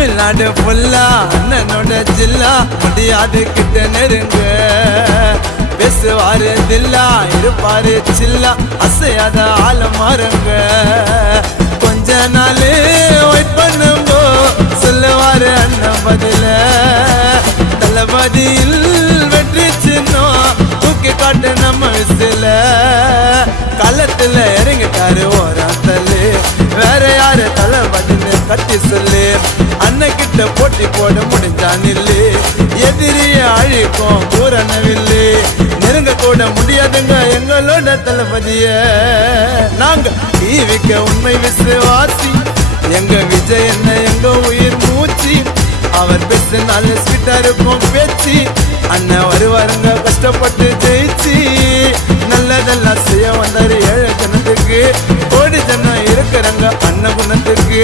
தமிழ்நாடு ஃபுல்லா அண்ணனோட ஜில்லா முடியாது கிட்ட நெருங்க பேசுவாரு தில்லா இருப்பாரு சில்லா அசையாத ஆள மாறுங்க கொஞ்ச நாள் வெயிட் பண்ணும்போ சொல்லுவாரு அண்ணன் பதில தளபதியில் வெற்றி சின்னம் தூக்கி காட்டு நம்ம விசில களத்துல இறங்கிட்டாரு ஓராத்தல்லு வேற யாரு தளபதின்னு கட்டி சொல்லு அண்ணகிட்ட போட்டி போட முடிஞ்சா நில்லு எதிரிய அழிக்கும் பூரணவில்லு நெருங்க கூட முடியாதுங்க எங்களோட தளபதிய நாங்க டிவிக்க உண்மை விசுவாசி எங்க விஜய் என்ன எங்க உயிர் மூச்சு அவர் பேசினால ஸ்வீட்டா இருக்கும் பேச்சு அண்ணன் வருவாருங்க கஷ்டப்பட்டு ஜெயிச்சு நல்லதெல்லாம் செய்ய வந்தாரு ஏழை ஜனத்துக்கு கோடி ஜனம் இருக்கிறாங்க அண்ணன் குணத்துக்கு